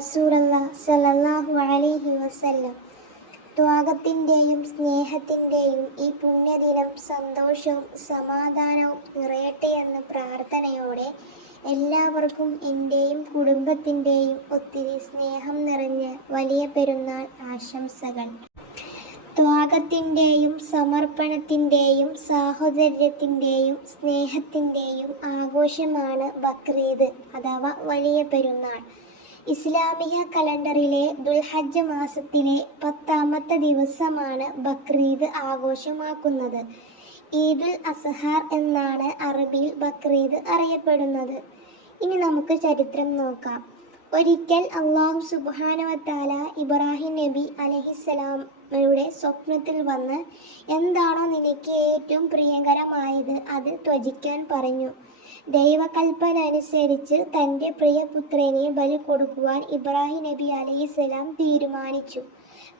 റസൂലുള്ളാഹി സ്വല്ലല്ലാഹു അലൈഹി വസല്ലം. ത്യാഗത്തിൻ്റെയും സ്നേഹത്തിൻ്റെയും ഈ പുണ്യദിനം സന്തോഷവും സമാധാനവും നിറയട്ടെ എന്ന പ്രാർത്ഥനയോടെ എല്ലാവർക്കും എൻ്റെയും കുടുംബത്തിൻ്റെയും ഒത്തിരി സ്നേഹം നിറഞ്ഞ വലിയ പെരുന്നാൾ ആശംസകൾ. ത്യാഗത്തിൻ്റെയും സമർപ്പണത്തിൻ്റെയും സാഹോദര്യത്തിൻ്റെയും സ്നേഹത്തിൻ്റെയും ആഘോഷമാണ് ബക്രീദ് അഥവാ വലിയ പെരുന്നാൾ. ഇസ്ലാമിക കലണ്ടറിലെ ദുൽഹജ്ജ് മാസത്തിലെ 10ാമത്തെ ദിവസമാണ് ബക്രീദ് ആഘോഷമാക്കുന്നത്. ഈദുൽ അസ്ഹാർ എന്നാണ് അറബിയിൽ ബക്രീദ് അറിയപ്പെടുന്നത്. ഇനി നമുക്ക് ചരിത്രം നോക്കാം. ഒരിക്കൽ അല്ലാഹു സുബ്ഹാനഹു വ തആല ഇബ്രാഹിം നബി അലൈഹിസ്സലാമയുടെ സ്വപ്നത്തിൽ വന്ന് എന്താണോ നിനക്ക് ഏറ്റവും പ്രിയങ്കരമായത് അത് ത്യജിക്കാൻ പറഞ്ഞു. ദൈവകൽപ്പന അനുസരിച്ച് തൻ്റെ പ്രിയപുത്രനെ ബലി കൊടുക്കുവാൻ ഇബ്രാഹിം നബി അലൈഹിസ്സലാം തീരുമാനിച്ചു.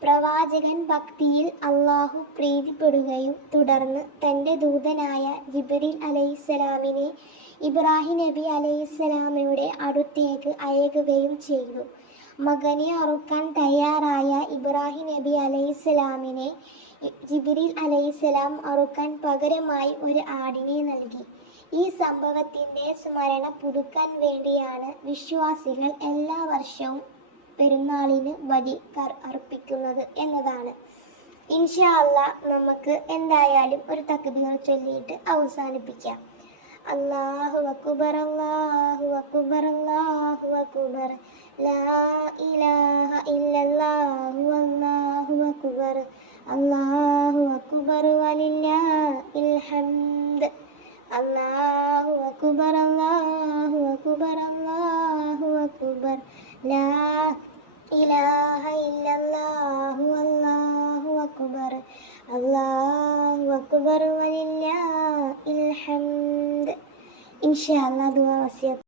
പ്രവാചകൻ ഭക്തിയിൽ അല്ലാഹു പ്രീതിപ്പെടുകയും തുടർന്ന് തൻ്റെ ദൂതനായ ജിബ്രീൽ അലൈഹിസ്സലാമിനെ ഇബ്രാഹിം നബി അലൈഹിസ്സലാമയുടെ അടുത്തേക്ക് അയക്കുകയും ചെയ്തു. മകനെ അറുക്കാൻ തയ്യാറായ ഇബ്രാഹിം നബി അലൈഹിസ്സലാമിനെ ജിബ്രീൽ അലൈഹിസ്സലാം അറുക്കാൻ പകരമായി ഒരു ആടിനെ നൽകി. ഈ സംഭവത്തിൻ്റെ സ്മരണ പുതുക്കാൻ വേണ്ടിയാണ് വിശ്വാസികൾ എല്ലാ വർഷവും പെരുന്നാളിന് ബലി അർപ്പിക്കുന്നത് എന്നതാണ്. ഇൻഷാ അല്ലാഹ് നമുക്ക് എന്തായാലും ഒരു തക്ബീർ ചൊല്ലിയിട്ട് അവസാനിപ്പിക്കാം. അല്ലാഹു അക്ബർ അല്ലാഹു അക്ബർ അല്ലാഹു അക്ബർ ലാ ഇലാഹ ഇല്ലല്ലാഹു അല്ലാഹു അക്ബർ അല്ലാഹു അക്ബർ വലില്ലാഹിൽ ഹംദ് അല്ലാഹു അക്ബർ അല്ലാഹു അക്ബർ അല്ലാഹു അക്ബർ ലാ ഇലാഹ ഇല്ലല്ലാഹു അല്ലാഹു അക്ബർ അല്ലാഹു അക്ബർ വലില്ലാഹിൽ ഹംദ്. ഇൻഷാ അല്ലാഹ് ദുആ വസിയത്ത്.